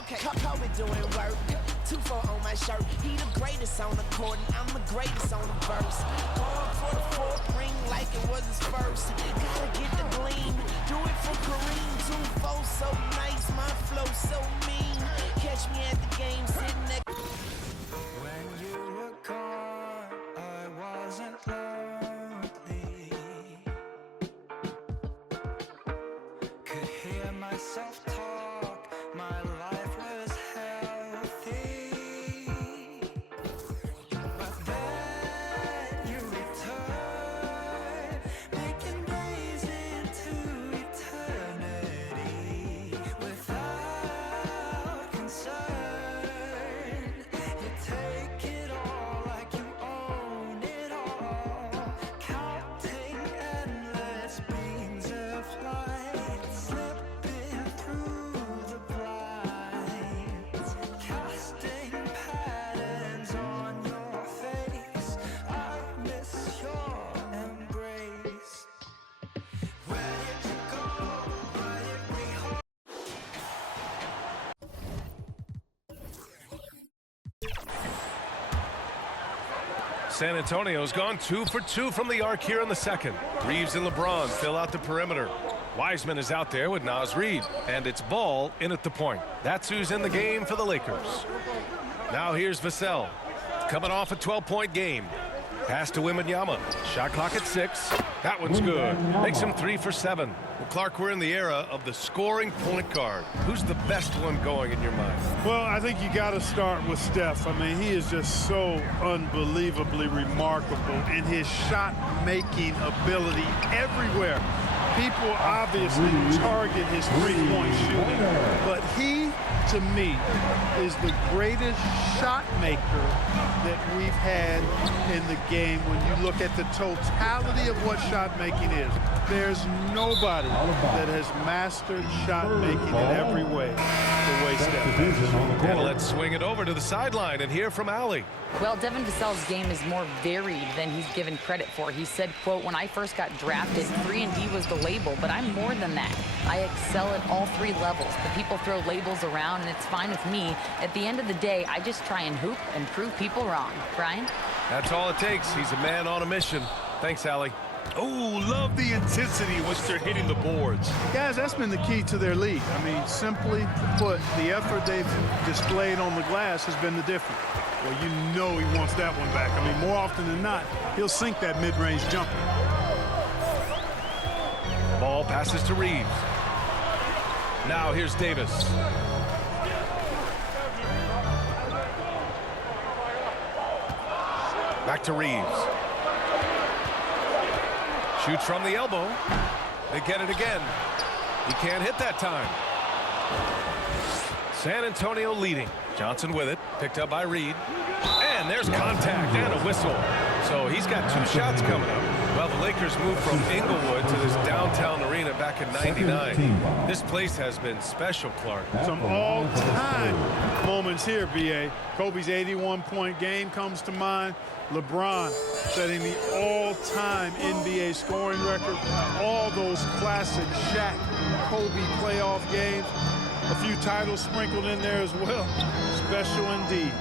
Okay, Kobe doing work. 2-4 on my shirt. He the greatest on the court, and I'm the greatest on the verse. Going for the fourth ring like it was his first. Gotta get the gleam. Do it for Kareem. 2-4 so nice, my flow so mean. Catch me at the game sitting next. When you were gone, I wasn't lonely. Could hear myself talk, my life was healthy. But then you returned, making days into eternity. Without concern, you take it all like you own it all. Counting endless beams of light, slipping through the blinds, casting patterns on your face. I miss your embrace. Where did you go? Why did we hold? San Antonio's gone 2 for 2 from the arc here in the second. Reeves and LeBron fill out the perimeter. Wiseman is out there with Naz Reid, and it's Ball in at the point. That's who's in the game for the Lakers. Now here's Vassell, coming off a 12-point game. Pass to Wembanyama. Shot clock at 6. That one's good. Makes him 3 for 7. Well, Clark, we're in the era of the scoring point guard. Who's the best one going in your mind? Well, I think you got to start with Steph. I mean, he is just so unbelievably remarkable in his shot-making ability everywhere. People obviously target his three-point shooting, but he, to me, is the greatest shot maker that we've had in the game when you look at the totality of what shot making is. There's nobody that has mastered shot making in every way the way Steph has. And let's swing it over to the sideline and hear from Allie. Well, Devin Vassell's game is more varied than he's given credit for. He said, quote, "When I first got drafted, 3-and-D was the label, but I'm more than that. I excel at all 3 levels. The people throw labels around, and it's fine with me. At the end of the day, I just try and hoop and prove people wrong." Brian? That's all it takes. He's a man on a mission. Thanks, Allie. Oh, love the intensity once they're hitting the boards. Guys, that's been the key to their league. I mean, simply put, the effort they've displayed on the glass has been the difference. Well, you know he wants that one back. I mean, more often than not, he'll sink that mid-range jumper. Ball passes to Reeves. Now here's Davis. Back to Reeves. Shoots from the elbow. They get it again. He can't hit that time. San Antonio leading. Johnson with it. Picked up by Reed. And there's contact and a whistle. So he's got 2 shots coming up. Well, the Lakers moved from Inglewood to this downtown arena back in '99. This place has been special, Clark. Some all-time moments here, B.A. Kobe's 81-point game comes to mind. LeBron setting the all-time NBA scoring record. All those classic Shaq, Kobe playoff games. A few titles sprinkled in there as well. Special indeed.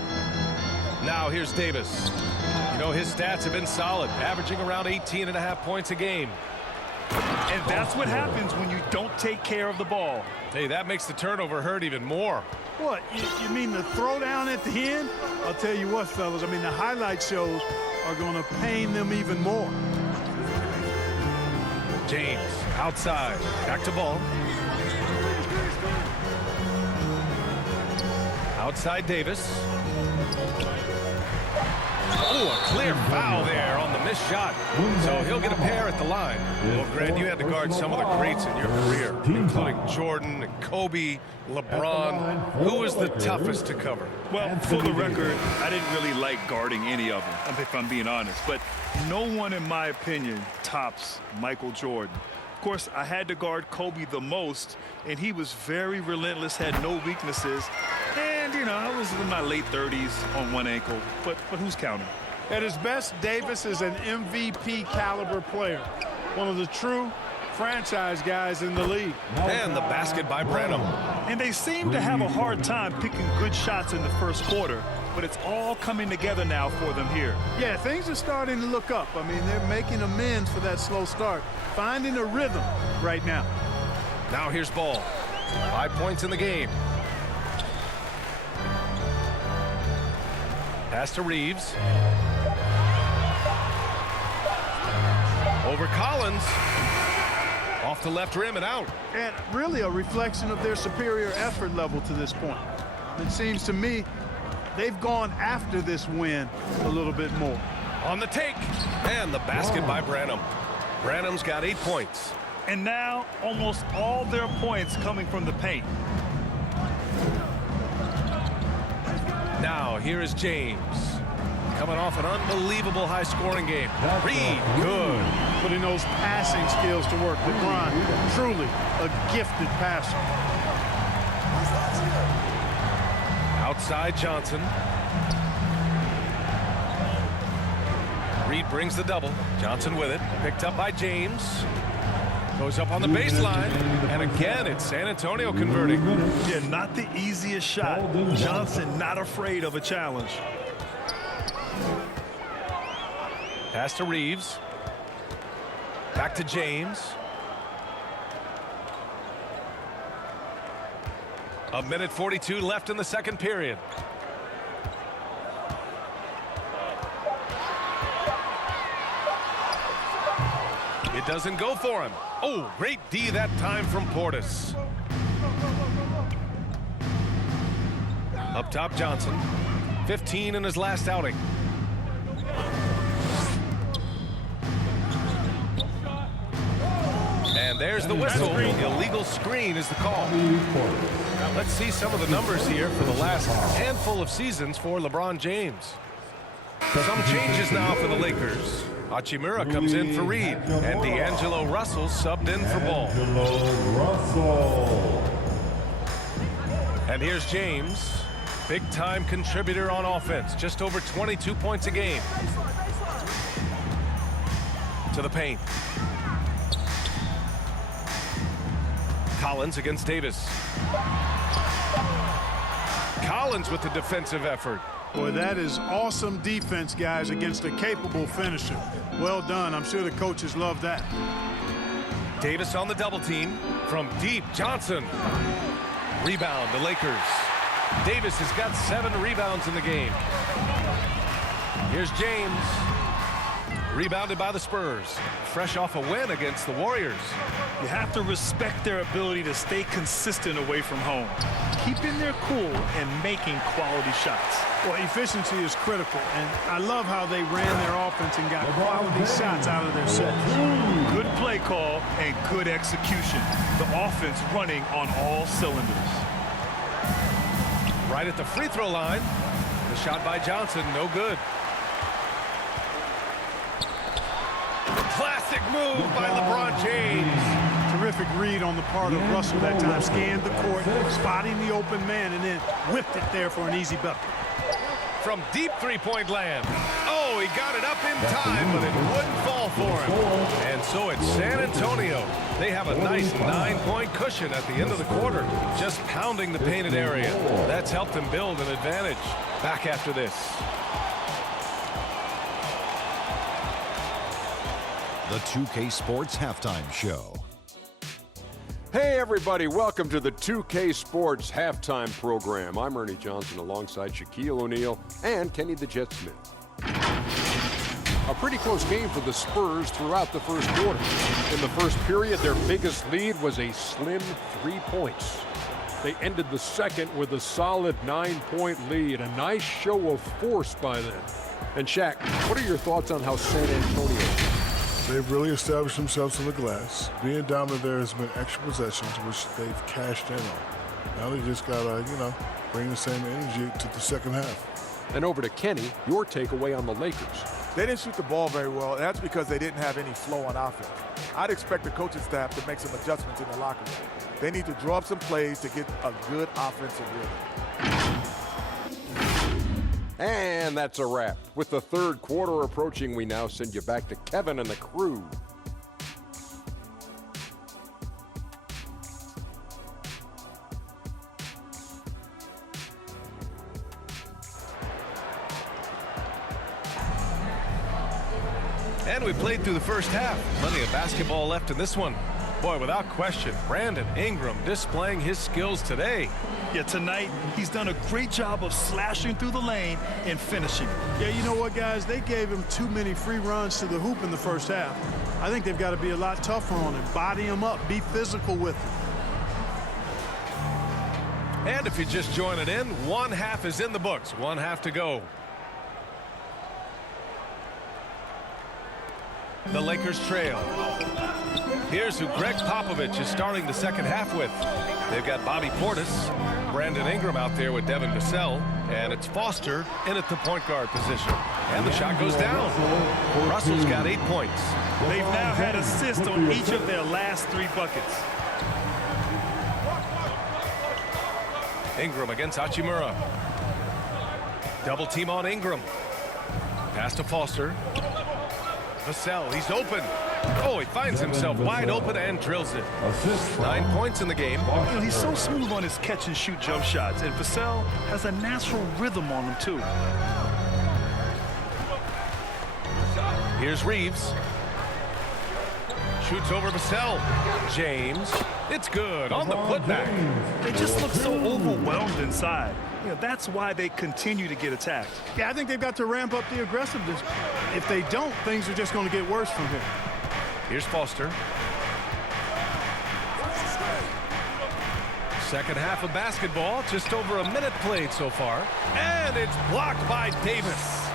Now here's Davis. You know, his stats have been solid, averaging around 18.5 points a game. And that's what happens when you don't take care of the ball. Hey, that makes the turnover hurt even more. What, you mean the throwdown at the end? I'll tell you what, fellas, I mean, the highlight shows are going to pain them even more. James, outside, back to Ball. Outside Davis. Oh, a clear foul there on the missed shot. So he'll get a pair at the line. Well, Grant, you had to guard some of the greats in your career, including Jordan, Kobe, LeBron. Who was the toughest to cover? Well, for the record, I didn't really like guarding any of them, if I'm being honest. But no one, in my opinion, tops Michael Jordan. Of course, I had to guard Kobe the most, and he was very relentless, had no weaknesses. And, you know, I was in my late 30s on one ankle, but who's counting? At his best, Davis is an MVP caliber player. One of the true franchise guys in the league. And the basket by Branham. And they seem to have a hard time picking good shots in the first quarter, but it's all coming together now for them here. Yeah, things are starting to look up. I mean, they're making amends for that slow start, finding a rhythm right now. Now here's Ball. 5 points in the game. Pass to Reeves. Over Collins. Off the left rim and out. And really a reflection of their superior effort level to this point. It seems to me they've gone after this win a little bit more. On the take. And the basket by Branham. Branham's got 8 points. And now almost all their points coming from the paint. Now here is James. Coming off an unbelievable high-scoring game. Reed, good. Putting those passing skills to work. LeBron, truly a gifted passer. Outside Johnson. Reed brings the double. Johnson with it. Picked up by James. Goes up on the baseline. And again, it's San Antonio converting. Yeah, not the easiest shot. Johnson not afraid of a challenge. Pass to Reeves. Back to James. A minute 42 left in the second period. It doesn't go for him. Oh, great D that time from Portis. Up top, Johnson. 15 in his last outing. And there's the whistle. Illegal screen is the call. Now let's see some of the numbers here for the last handful of seasons for LeBron James. Some changes now for the Lakers. Hachimura comes in for Reed, and D'Angelo Russell subbed in for Ball. And here's James, big-time contributor on offense, just over 22 points a game. To the paint. Collins against Davis. Collins with the defensive effort. Boy, that is awesome defense, guys, against a capable finisher. Well done. I'm sure the coaches love that. Davis on the double team. From deep, Johnson. Rebound, the Lakers. Davis has got 7 rebounds in the game. Here's James. Rebounded by the Spurs. Fresh off a win against the Warriors. You have to respect their ability to stay consistent away from home, keeping their cool and making quality shots. Well, efficiency is critical, and I love how they ran their offense and got quality shots out of their sets. Good play call and good execution. The offense running on all cylinders. Right at the free throw line. The shot by Johnson, no good. Classic move by LeBron James. Terrific read on the part of Russell that time. Scanned the court, spotting the open man, and then whipped it there for an easy bucket. From deep three-point land. Oh, he got it up in time, but it wouldn't fall for him. And so it's San Antonio. They have a nice 9-point cushion at the end of the quarter, just pounding the painted area. That's helped them build an advantage. Back after this. The 2K Sports Halftime Show. Hey everybody, welcome to the 2K Sports Halftime Program. I'm Ernie Johnson alongside Shaquille O'Neal and Kenny the Jet Smith. A pretty close game for the Spurs throughout the first quarter. In the first period, their biggest lead was a slim 3 points. They ended the second with a solid 9-point lead, a nice show of force by them. And Shaq, what are your thoughts on how San Antonio? They've really established themselves on the glass. Being dominant there has been extra possessions, which they've cashed in on. Now they just got to, bring the same energy to the second half. And over to Kenny, your takeaway on the Lakers. They didn't shoot the ball very well, and that's because they didn't have any flow on offense. I'd expect the coaching staff to make some adjustments in the locker room. They need to draw up some plays to get a good offensive rhythm. And that's a wrap. With the third quarter approaching, we now send you back to Kevin and the crew. And we played through the first half. Plenty of basketball left in this one. Boy, without question, Brandon Ingram displaying his skills today. Yeah, tonight he's done a great job of slashing through the lane and finishing. Yeah, you know what, guys? They gave him too many free runs to the hoop in the first half. I think they've got to be a lot tougher on him. Body him up. Be physical with him. And if you just join it in, one half is in the books. One half to go. The Lakers trail. Here's who Greg Popovich is starting the second half with. They've got Bobby Portis, Brandon Ingram out there with Devin Vassell, and it's Foster in at the point guard position. And the shot goes down. Russell's got 8 points. They've now had assists on each of their last 3 buckets. Ingram against Hachimura. Double team on Ingram. Pass to Foster. Vassell, he's open. Oh, he finds himself wide open and drills it. 9 points in the game. You know, he's so smooth on his catch and shoot jump shots, and Vassell has a natural rhythm on him too. Here's Reeves. Shoots over Vassell. James. It's good on the putback. They just look so overwhelmed inside. You know, that's why they continue to get attacked. Yeah, I think they've got to ramp up the aggressiveness. If they don't, things are just going to get worse from here. Here's Foster. Second half of basketball, just over a minute played so far. And it's blocked by Davis.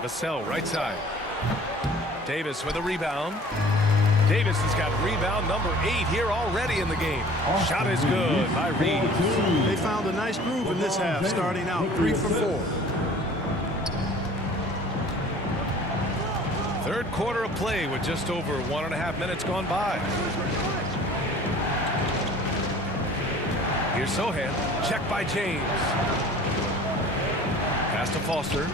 Vassell, right side. Davis with a rebound. Davis has got rebound number 8 here already in the game. Shot is good by Reeves. They found a nice groove in this half, starting out 3 for 4. Third quarter of play with just over 1.5 minutes gone by. Here's Sohan. Check by James. Pass to Foster.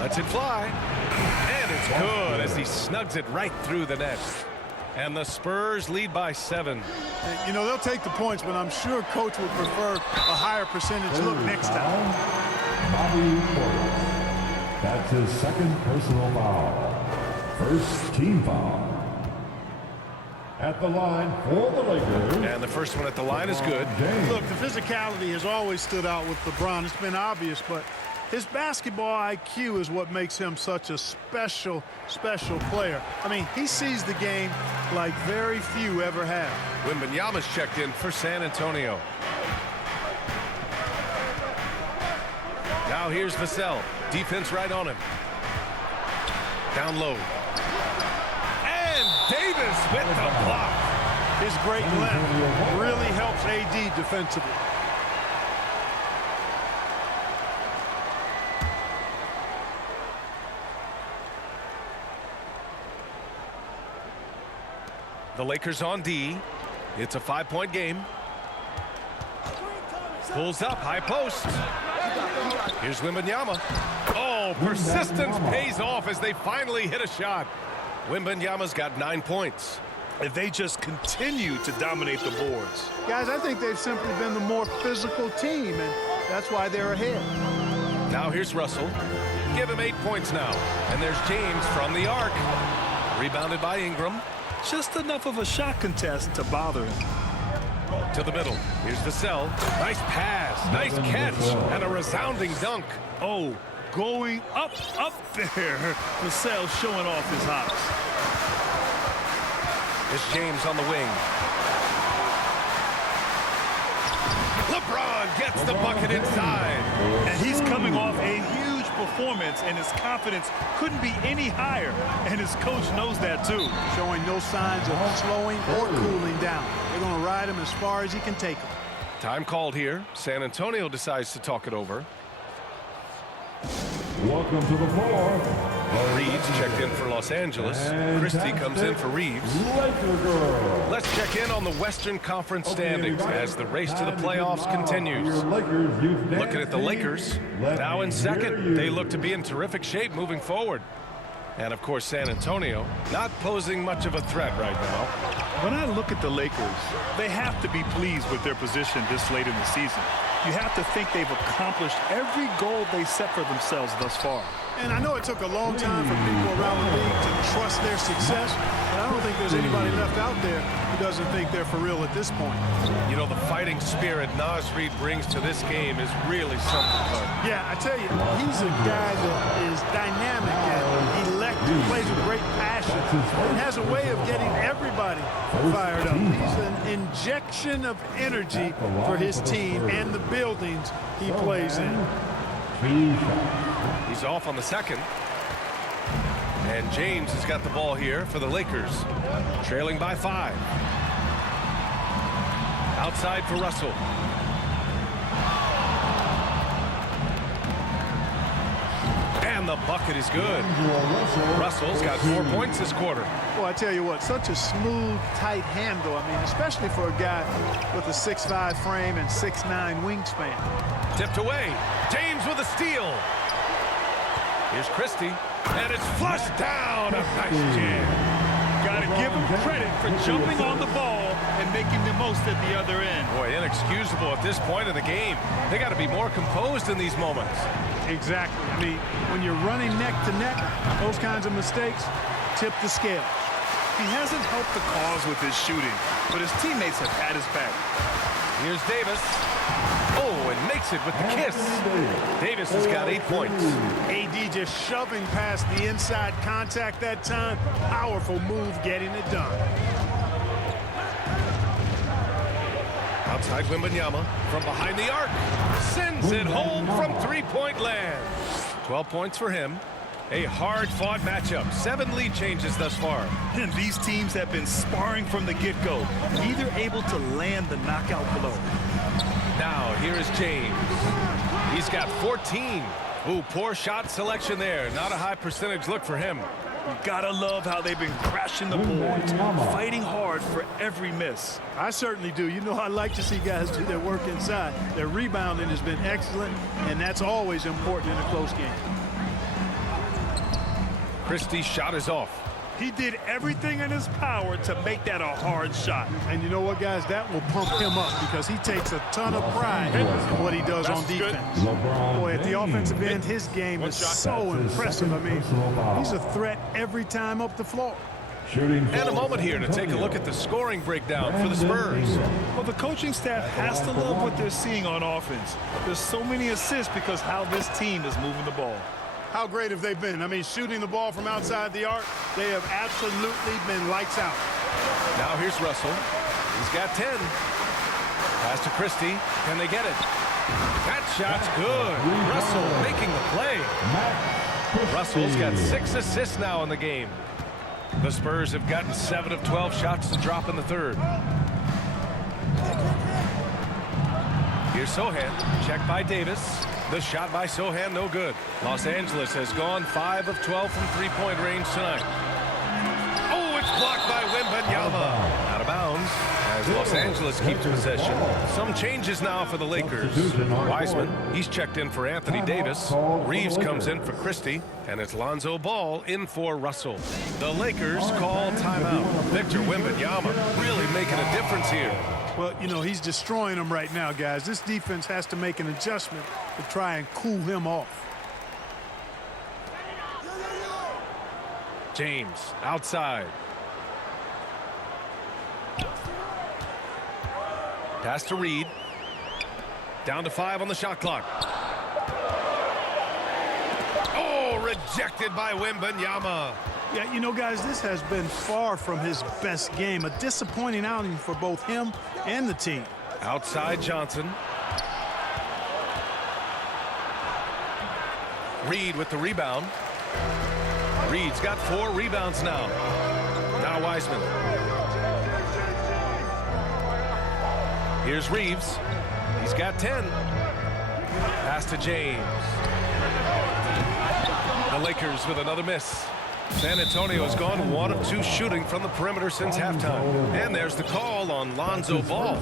Lets it fly. And it's good as he snugs it right through the net. And the Spurs lead by 7. You know, they'll take the points, but I'm sure coach would prefer a higher percentage look next time. Bobby Portis. That's his second personal foul. First team foul. At the line for the Lakers. And the first one at the line is good. Look, the physicality has always stood out with LeBron. It's been obvious, but his basketball IQ is what makes him such a special player. I mean, he sees the game like very few ever have. Wembanyama's checked in for San Antonio. Now here's Vassell. Defense right on him. Down low. And Davis with the block. His great length really helps AD defensively. The Lakers on D. It's a 5-point game. Pulls up, high post. Here's Wembanyama. Oh, persistence pays off as they finally hit a shot. Wembanyama's got 9 points. If they just continue to dominate the boards. Guys, I think they've simply been the more physical team, and that's why they're ahead. Now here's Russell. Give him 8 points now. And there's James from the arc. Rebounded by Ingram. Just enough of a shot contest to bother him. To the middle. Here's Vassell. Nice pass. Nice catch. And a resounding dunk. Oh, going up there. Vassell showing off his hops. Here's James on the wing. LeBron gets the bucket inside. And he's coming off a huge performance, and his confidence couldn't be any higher. And his coach knows that too. Showing no signs of slowing or cooling down. They're going to ride him as far as he can take him. Time called here. San Antonio decides to talk it over. Welcome to the floor. Reeves checked in for Los Angeles. Christie comes in for Reeves. Let's check in on the Western Conference standings as the race to the playoffs continues. Looking at the Lakers, now in second. They look to be in terrific shape moving forward. And, of course, San Antonio not posing much of a threat right now. When I look at the Lakers, they have to be pleased with their position this late in the season. You have to think they've accomplished every goal they set for themselves thus far. And I know it took a long time for people around the league to trust their success, but I don't think there's anybody left out there who doesn't think they're for real at this point. You know, the fighting spirit Naz Reid brings to this game is really something fun. Yeah, I tell you, he's a guy that is dynamic and electric, plays with great passion, and has a way of getting everybody fired up. He's an injection of energy for his team and the buildings he plays in. He's off on the second. And James has got the ball here for the Lakers, trailing by 5. Outside for Russell. And the bucket is good. Russell's got 4 points this quarter. Well, I tell you what, such a smooth, tight handle. I mean, especially for a guy with a 6'5" frame and 6'9" wingspan. Tipped away. James with a steal. Here's Christie. And it's flushed down. A nice jam. Got to give him credit for jumping on the ball and making the most at the other end. Boy, inexcusable at this point of the game. They got to be more composed in these moments. Exactly. I mean, when you're running neck to neck, those kinds of mistakes tip the scale. He hasn't helped the cause with his shooting, but his teammates have had his back. Here's Davis. Oh, and makes it with the kiss. Davis has got 8 points. AD just shoving past the inside contact that time. Powerful move getting it done. Outside Wembanyama from behind the arc. Sends it home from three-point land. 12 points for him. A hard-fought matchup. 7 lead changes thus far. And these teams have been sparring from the get-go, neither able to land the knockout blow. Now, here is James. He's got 14. Ooh, poor shot selection there. Not a high percentage look for him. You gotta love how they've been crashing the boards, fighting hard for every miss. I certainly do. You know, I like to see guys do their work inside. Their rebounding has been excellent, and that's always important in a close game. Christie's shot is off. He did everything in his power to make that a hard shot. And you know what, guys? That will pump him up because he takes a ton of pride in what he does on defense. Boy, at the offensive end, his game is so impressive. I mean, he's a threat every time up the floor. And a moment here to take a look at the scoring breakdown for the Spurs. Well, the coaching staff has to love what they're seeing on offense. There's so many assists because how this team is moving the ball. How great have they been? I mean, shooting the ball from outside the arc, they have absolutely been lights out. Now here's Russell. He's got 10. Pass to Christie. Can they get it? That shot's good. Russell making the play. Russell's got 6 assists now in the game. The Spurs have gotten 7 of 12 shots to drop in the third. Here's Sohan. Check by Davis. The shot by Sohan, no good. Los Angeles has gone 5 of 12 from three-point range tonight. Oh, it's blocked by Wembanyama. Out of bounds as Los Angeles keeps possession. Some changes now for the Lakers. Wiseman, he's checked in for Anthony Davis. Reeves comes in for Christie. And it's Lonzo Ball in for Russell. The Lakers call timeout. Victor Wembanyama really making a difference here. Well, you know, he's destroying them right now, guys. This defense has to make an adjustment to try and cool him off. James outside. Pass to Reed. Down to 5 on the shot clock. Oh, rejected by Wembanyama. Yeah, you know, guys, this has been far from his best game. A disappointing outing for both him and the team. Outside Johnson. Reed with the rebound. Reed's got 4 rebounds now. Now Wiseman. Here's Reeves. He's got 10. Pass to James. The Lakers with another miss. San Antonio has gone 1 of 2 shooting from the perimeter since halftime. And there's the call on Lonzo Ball.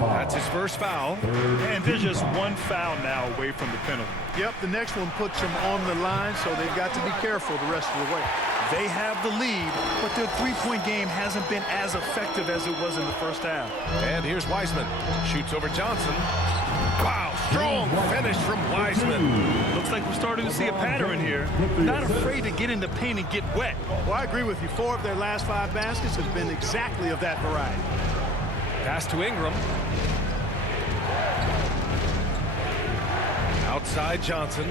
That's his first foul. And there's just 1 foul now away from the penalty. Yep, the next one puts them on the line, so they've got to be careful the rest of the way. They have the lead, but their three-point game hasn't been as effective as it was in the first half. And here's Wiseman. Shoots over Johnson. Wow, strong finish from Wiseman. Looks like we're starting to see a pattern here. Not afraid to get in the paint and get wet. Well, I agree with you. 4 of their last 5 baskets have been exactly of that variety. Pass to Ingram. Outside Johnson.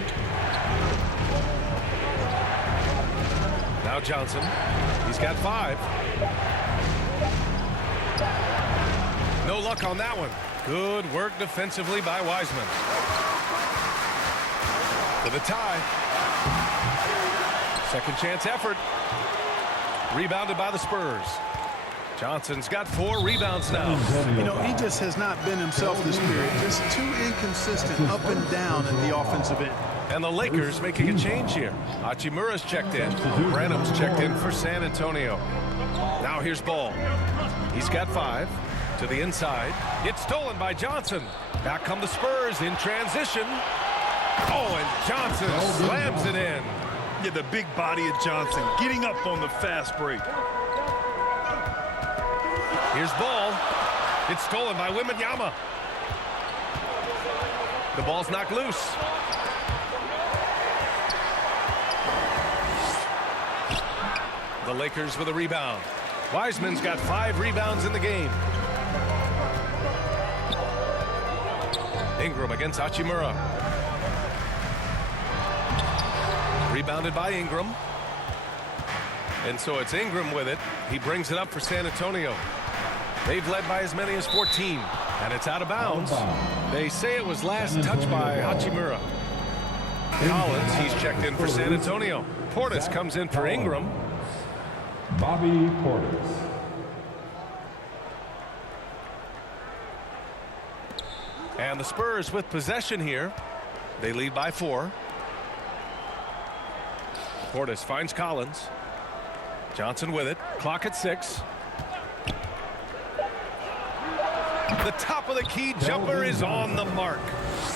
Now Johnson. He's got 5. No luck on that one. Good work defensively by Wiseman. For the tie. Second chance effort. Rebounded by the Spurs. Johnson's got 4 rebounds now. You know, he just has not been himself this period. Just too inconsistent up and down at the offensive end. And the Lakers making a change here. Hachimura's checked in. Branham's checked in for San Antonio. Now here's Ball. He's got 5. To the inside. It's stolen by Johnson. Back come the Spurs in transition. Oh, and Johnson slams it in. Yeah, the big body of Johnson getting up on the fast break. Here's Ball. It's stolen by Wembanyama. The ball's knocked loose. The Lakers with a rebound. Wiseman's got 5 rebounds in the game. Ingram against Hachimura. Rebounded by Ingram. And so it's Ingram with it. He brings it up for San Antonio. They've led by as many as 14. And it's out of bounds. They say it was last touched by Hachimura. Collins, he's checked in for San Antonio. Portis comes in for Ingram. Bobby Portis. And the Spurs with possession here. They lead by 4. Portis finds Collins. Johnson with it. Clock at 6. The top of the key jumper is on the mark.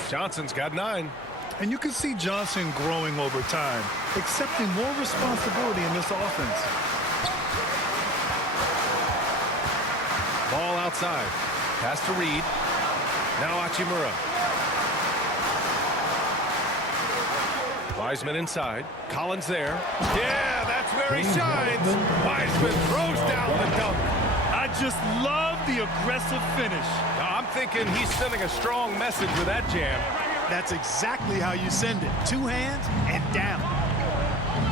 Johnson's got 9. And you can see Johnson growing over time, accepting more responsibility in this offense. Ball outside. Pass to Reed. Now Hachimura. Wiseman inside. Collins there. Yeah, that's where he shines. Wiseman throws down the dunk. I just love the aggressive finish. Now, I'm thinking he's sending a strong message with that jam. That's exactly how you send it. 2 hands and down.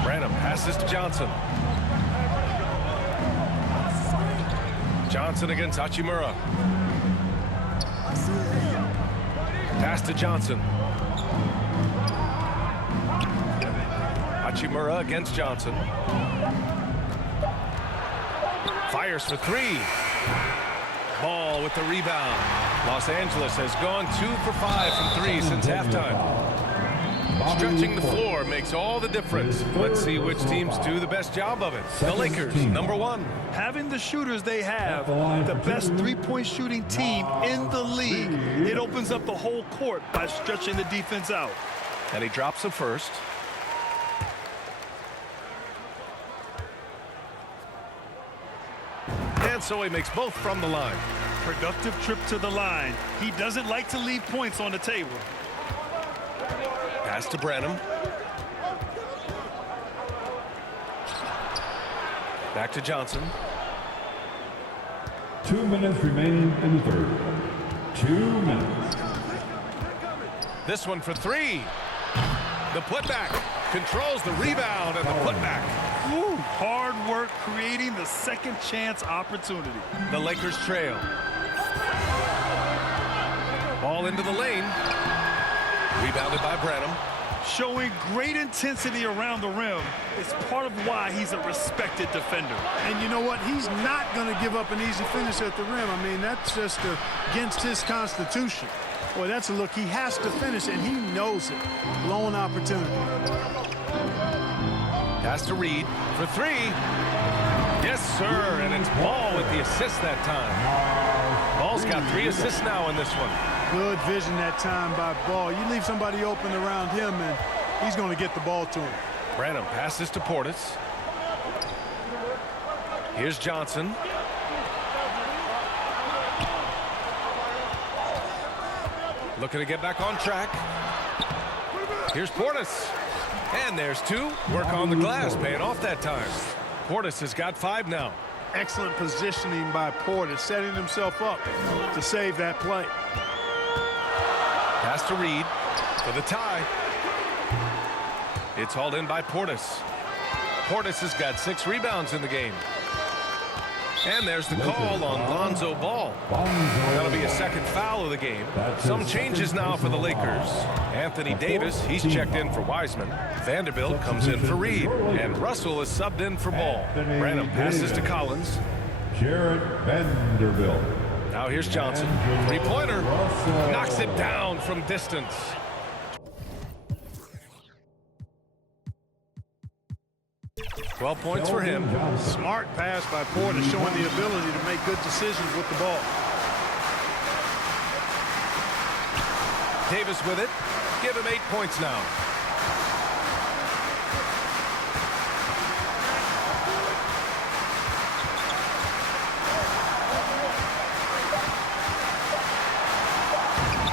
Branham passes to Johnson. Johnson against Hachimura. Pass to Johnson. Hachimura against Johnson. Fires for 3. Ball with the rebound. Los Angeles has gone 2 for 5 from 3 since halftime. Stretching the floor makes all the difference. Let's see which teams do the best job of it. The Lakers, number 1. Having the shooters they have, the best three-point shooting team in the league, it opens up the whole court by stretching the defense out. And he drops the first. And so he makes both from the line. Productive trip to the line. He doesn't like to leave points on the table. Pass to Branham. Back to Johnson. 2 minutes remaining in the third. 2 minutes. This one for 3. The putback. Controls the rebound and the putback. Woo, hard work creating the second chance opportunity. The Lakers trail. Ball into the lane. Rebounded by Branham. Showing great intensity around the rim. It's part of why he's a respected defender. And you know what? He's not going to give up an easy finish at the rim. I mean, that's just against his constitution. Boy, that's a look. He has to finish, and he knows it. Blown opportunity. Pass to Reed for three. Yes, sir, and it's Ball with the assist that time. Ball's got 3 assists now in this one. Good vision that time by Ball. You leave somebody open around him, and he's going to get the ball to him. Branham passes to Portis. Here's Johnson. Looking to get back on track. Here's Portis. And there's 2. Work on the glass, paying off that time. Portis has got 5 now. Excellent positioning by Portis, setting himself up to save that play. Pass to Reed for the tie. It's hauled in by Portis. Portis has got 6 rebounds in the game. And there's the call on Lonzo Ball. That'll be a second foul of the game. Some changes now for the Lakers. Anthony Davis, he's checked in for Wiseman. Vanderbilt comes in for Reed. And Russell is subbed in for Ball. Branham passes to Collins. Jared Vanderbilt. Now here's Johnson. 3-pointer. Knocks it down from distance. $12 points for him. Smart pass by Portis, showing the ability to make good decisions with the ball. Davis with it. Give him 8 points now.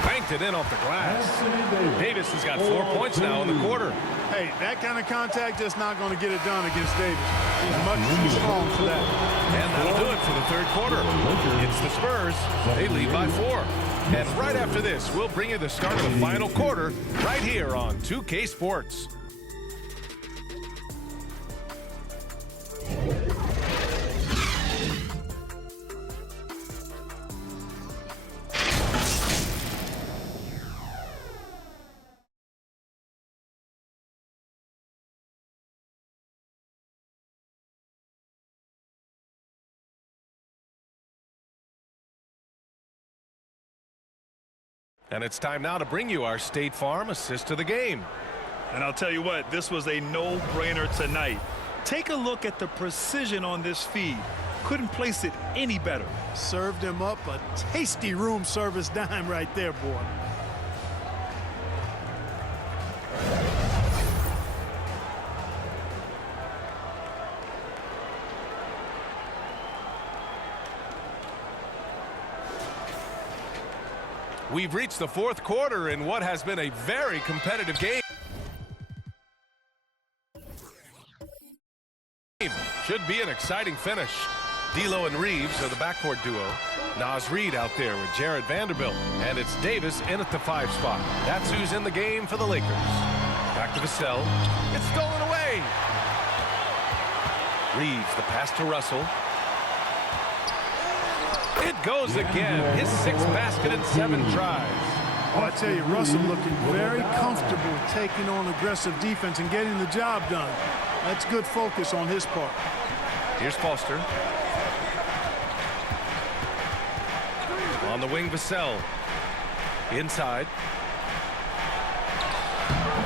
Banked it in off the glass. Davis has got 4 points now in the quarter. Hey, that kind of contact just not going to get it done against Davis. He's much too strong for that. And that'll do it for the third quarter. It's the Spurs. They lead by 4. And right after this, we'll bring you the start of the final quarter right here on 2K Sports. And it's time now to bring you our State Farm assist of the game. And I'll tell you what, this was a no-brainer tonight. Take a look at the precision on this feed. Couldn't place it any better. Served him up a tasty room service dime right there, boy. We've reached the fourth quarter in what has been a very competitive game. Should be an exciting finish. D'Lo and Reeves are the backcourt duo. Naz Reid out there with Jared Vanderbilt. And it's Davis in at the 5 spot. That's who's in the game for the Lakers. Back to Vassell. It's stolen away. Reeves, the pass to Russell. It goes again. His 6th basket in 7 tries. Well, I tell you, Russell looking very comfortable taking on aggressive defense and getting the job done. That's good focus on his part. Here's Foster. On the wing, Vassell. Inside.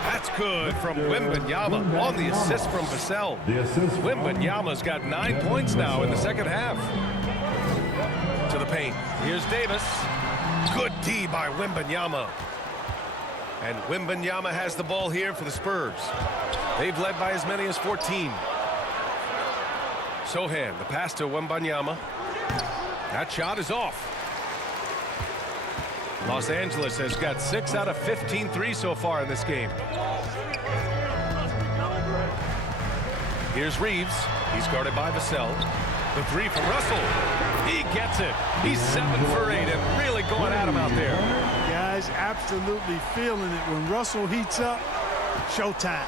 That's good from Wembanyama on the assist from Vassell. Wembanyama's got 9 points now in the second half. To the paint. Here's Davis. Good D by Wembanyama. And Wembanyama has the ball here for the Spurs. They've led by as many as 14. Sohan, the pass to Wembanyama. That shot is off. Los Angeles has got 6 out of 15 threes so far in this game. Here's Reeves. He's guarded by Vassell. The 3 from Russell. He gets it. He's 7 for 8 and really going at him out there. Guys absolutely feeling it. When Russell heats up, showtime.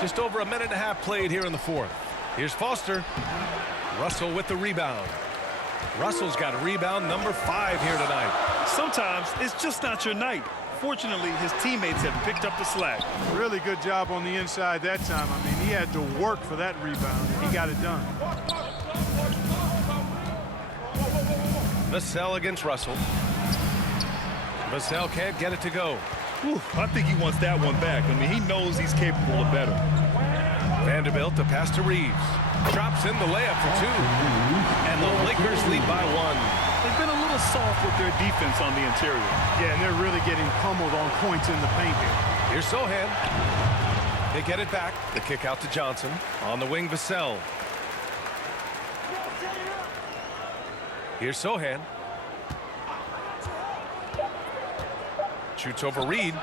Just over a minute and a half played here in the fourth. Here's Foster. Russell with the rebound. Russell's got a rebound number 5 here tonight. Sometimes it's just not your night. Fortunately, his teammates have picked up the slack. Really good job on the inside that time. I mean, he had to work for that rebound. He got it done. Vassell against Russell. Vassell can't get it to go. Whew, I think he wants that one back. I mean, he knows he's capable of better. Vanderbilt, the pass to Reeves. Drops in the layup for 2. And the Lakers lead by 1. They've been a little soft with their defense on the interior. Yeah, and they're really getting pummeled on points in the paint here. Here's Sohan. They get it back. The kick out to Johnson. On the wing, Vassell. Here's Sohan. Shoots over Reed.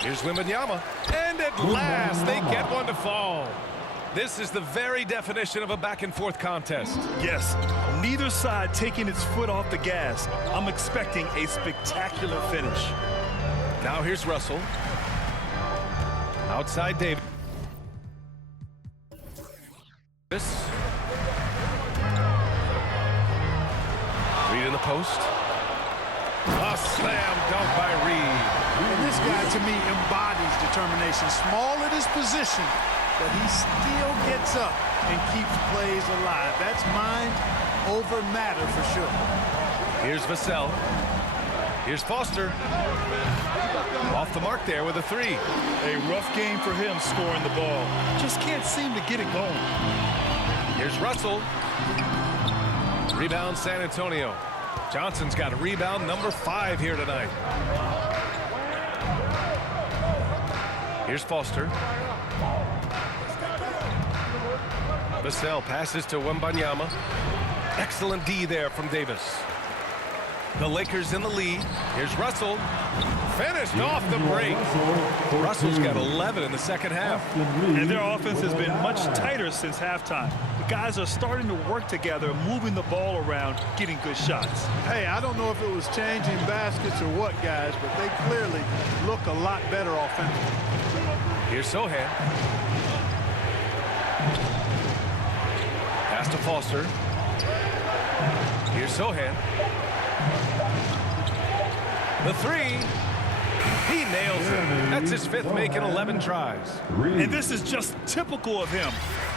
Here's Wembanyama. And at last, they get one to fall. This is the very definition of a back-and-forth contest. Yes, neither side taking its foot off the gas. I'm expecting a spectacular finish. Now here's Russell. Outside Davis. Reed in the post. A slam dunk by Reed. And this guy, to me, embodies determination. Small at his position, but he still gets up and keeps plays alive. That's mind over matter for sure. Here's Vassell. Here's Foster. Off the mark there with a 3. A rough game for him scoring the ball. Just can't seem to get it going. Here's Russell. Rebound San Antonio. Johnson's got a rebound number 5 here tonight. Here's Foster. Vassell passes to Wembanyama. Excellent D there from Davis. The Lakers in the lead. Here's Russell. Finished off the break. Russell's got 11 in the second half. And their offense has been much tighter since halftime. The guys are starting to work together, moving the ball around, getting good shots. Hey, I don't know if it was changing baskets or what, guys, but they clearly look a lot better offensively. Here's Sohan. Pass to Foster. Here's Sohan. The 3. He nails it. That's his 5th make in 11 tries. And this is just typical of him.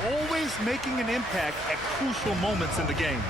Always making an impact at crucial moments in the game.